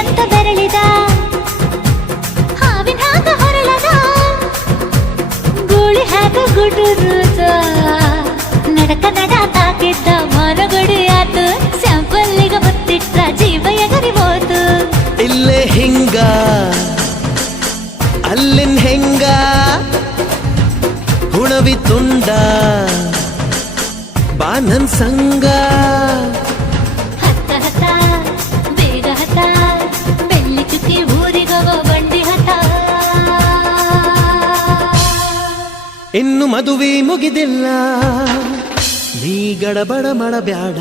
ಅಂತ ಬೆರಳಿದ ಹಾವಿನ ಹಾಗ ಹೊರಳದ ಗೂಳಿ ಹಾಗ ಗುಡುರುದ ನಡಕ ನಡ ತಾಕಿದ್ದ ಮರಗಡಿ ಆತು ಸ್ಯಾಂಪಲ್ಲಿಗ ಮುತ್ತಿಟ್ಟ ಜೀವ ಎಗರಿ ಹೋತು ಇಲ್ಲೇ ಹಿಂಗ ಅಲ್ಲಿನ್ ಹೆಂಗ ಹುಣವಿ ತುಂಡ ಬಾ ನನ್ ಸಂಗ ಹತ್ತ ಹತ್ತ ಬೇಗ ಹತ್ತ ಬೆಳ್ಳಿ ಚುಕ್ಕಿ ಊರಿಗವ ಬಂಡಿ ಹತ್ತ ಇನ್ನು ಮದುವೆ ಮುಗಿದಿಲ್ಲ ನೀ ಗಡಬಡ ಮಾಡಬ್ಯಾಡ